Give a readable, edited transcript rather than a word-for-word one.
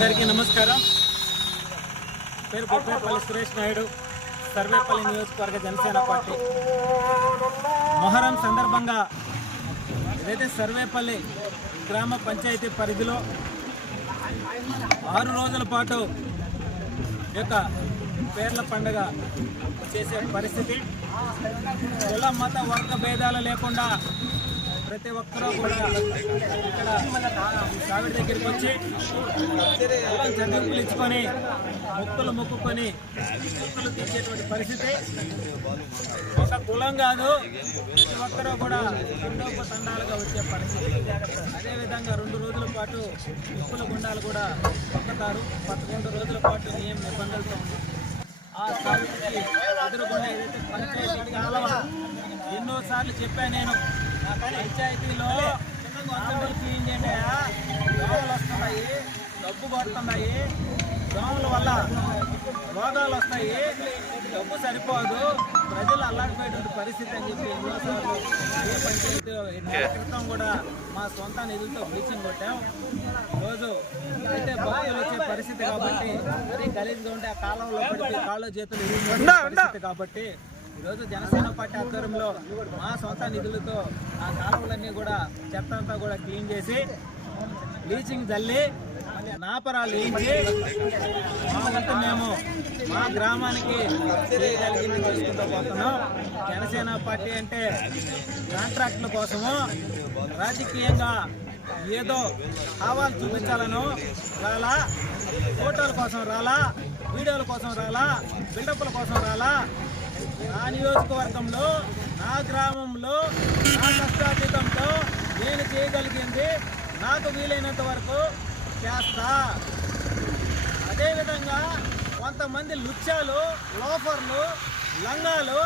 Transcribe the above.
అందరికీ నమస్కారం. పేరు బొప్పేపల్లి సురేష్ నాయుడు, సర్వేపల్లి నియోజకవర్గ జనసేన పార్టీ. మొహరం సందర్భంగా ఏదైతే సర్వేపల్లి గ్రామ పంచాయతీ పరిధిలో 6 రోజుల పాటు యొక్క పేర్ల పండుగ చేసే పరిస్థితి, కుల మత వర్గ భేదాలు లేకుండా ప్రతి ఒక్కరూ కూడా ఇక్కడ సావిడి దగ్గరికి వచ్చి చదివులు ఇచ్చుకొని మొక్కులు తీర్చేటువంటి పరిస్థితి. ఒక కులం కాదు, ప్రతి ఒక్కరూ కూడా తండాలుగా వచ్చే పరిస్థితి. అదేవిధంగా 2 రోజుల పాటు మొక్కుల గుండాలు కూడా మొక్కుతారు. 11 రోజుల పాటు నియమ నిబంధనలతో ఉంది. ఆ సావిడికి ఎదురుకుండా ఏదైతే పంచాయతీ కాలవ, ఎన్నోసార్లు చెప్పాను నేను, పంచాయతీలో దోమలు క్లీన్ చేయండి, దోమలు వస్తున్నాయి, డబ్బు కొడుతున్నాయి, దోమల వల్ల రోగాలు వస్తాయి, డబ్బు సరిపోదు, ప్రజలు అల్లాడిపోయేటువంటి పరిస్థితి అని చెప్పి ఎన్నోసార్లు ఏ పంచాయతీ క్రితం కూడా మా సొంత నిధులతో బ్లీచింగ్ కొట్టాం. ఈరోజు అయితే బాధ్యులు వచ్చే పరిస్థితి కాబట్టి, అది గలీజ్గా ఉంటే ఆ కాలంలో పడిపోయి కాళ్ళు చేతులు పరిస్థితి కాబట్టి ఈరోజు జనసేన పార్టీ ఆధ్వర్యంలో మా సొంత నిధులతో ఆ కాలువలన్నీ కూడా చెత్త అంతా కూడా క్లీన్ చేసి బ్లీచింగ్ చల్లి నాపరాలు వేయించి మా వంతు మేము మా గ్రామానికి చేయగలిగింది చేసుకుంటూ పోతున్నాం. జనసేన పార్టీ అంటే కాంట్రాక్టుల కోసము, రాజకీయంగా ఏదో హావాలు చూపించాలను రాలా, ఫోటోల కోసం రాలా, వీడియోల కోసం రాలా, బిల్డప్ల కోసం రాలా. నా నియోజకవర్గంలో, నా గ్రామంలో, నా కష్టాతీతంతో నేను చేయగలిగింది నాకు వీలైనంత వరకు చేస్తా. అదేవిధంగా కొంతమంది లుచ్చాలు, లోఫర్లు, లంగాలు